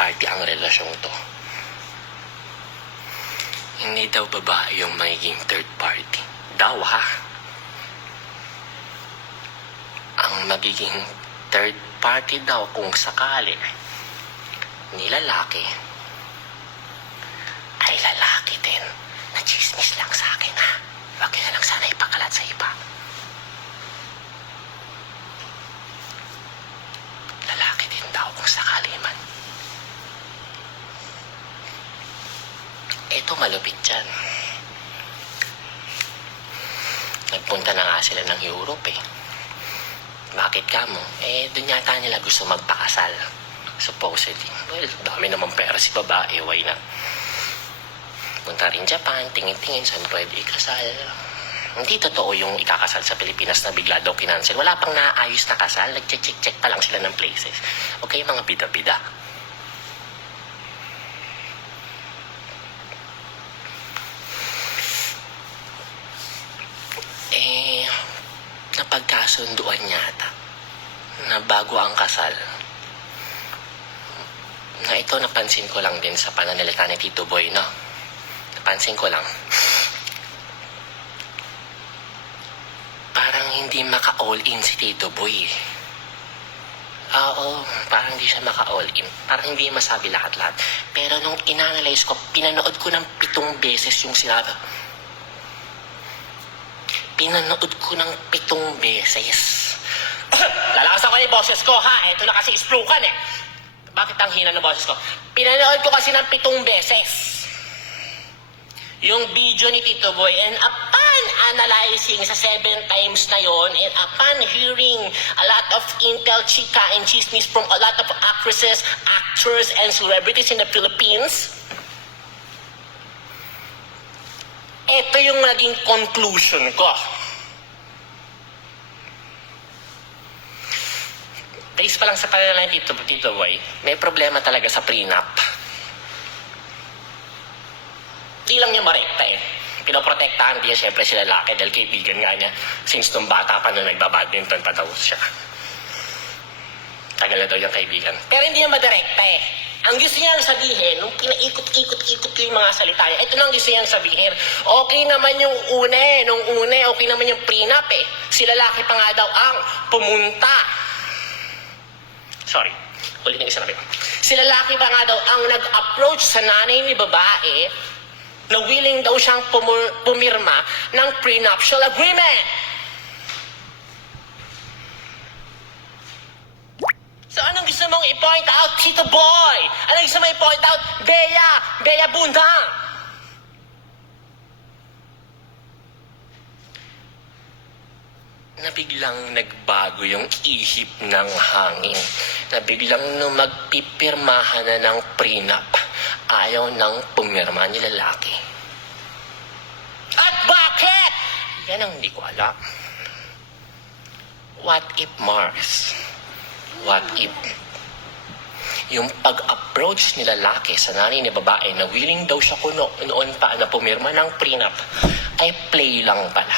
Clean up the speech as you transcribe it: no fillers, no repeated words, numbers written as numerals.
party ang relasyong to. Hindi daw babae yung magiging third party. Daw ha. Ang magiging third party daw kung sakali ni lalaki ay lalaki din. Na-chismis lang sa akin ha. Wag na lang sana ipakalat sa iba. Lalaki din daw kung sakali man. Ito malupit dyan. Nagpunta na nga sila ng Europe eh. Bakit ka mo? Doon yata nila gusto magpakasal. Supposedly. Well, dami naman pera si babae. Why na? Punta rin Japan, tingin-tingin saan pwede ikasal. Hindi totoo yung ikakasal sa Pilipinas na bigla daw kinancel. Wala pang naayos na kasal. Nag-check pa lang sila ng places. Okay, mga bida-bida. Napagkasunduan yata na bago ang kasal. Na ito napansin ko lang din sa pananalita ni Tito Boy, no? Napansin ko lang. Parang hindi maka-all in si Tito Boy. Oo, parang hindi siya maka-all in. Parang hindi masabi lahat-lahat. Pero nung inanalyze ko, pinanood ko ng 7 beses yung sinabi. Pinanood ko ng 7 beses. Lalakasan ko na yung boses ko, ha? Ito na kasi isplukan, eh. Bakit ang hina ng boses ko? Pinanood ko kasi ng 7 beses yung video ni Tito Boy, and upon analyzing sa 7 times na yon, and upon hearing a lot of intel, chika, and chismis from a lot of actresses, actors, and celebrities in the Philippines, ito yung naging conclusion ko. Based pa lang sa pangalan ni Tito Boy, may problema talaga sa prenup. Di lang niya marekta eh. Pinoprotektahan niya siyempre si lalaki dahil kaibigan nga niya since nung bata pa nung nagbabadminton pa daw siya. Tagal na daw yung kaibigan. Pero hindi niya madirekta eh. Ang gusto niyang sabihin, nung pinaikot-ikot ko yung mga salita niya, ito lang gusto niyang sabihin, okay naman yung nung una, okay naman yung prenup eh. Si lalaki pa nga daw ang pumunta. Sorry, ulitin ko sinabi ko. Si lalaki pa nga daw ang nag-approach sa nanay ni babae na willing daw siyang pumirma ng prenuptial agreement. So anong gusto mong i-point out, Tito Boy? Anong gusto mong i-point out, Bea Bundang? Na biglang nagbago yung ihip ng hangin. Na biglang nung magpipirmahan na ng prenup, ayaw nang pumirma ni lalaki. At bakit? Yan ang hindi ko alam. What if Mars? What if yung pag-approach ni lalaki sa nanay ni babae na willing daw siya noon pa na pumirma ng prenup ay play lang pala?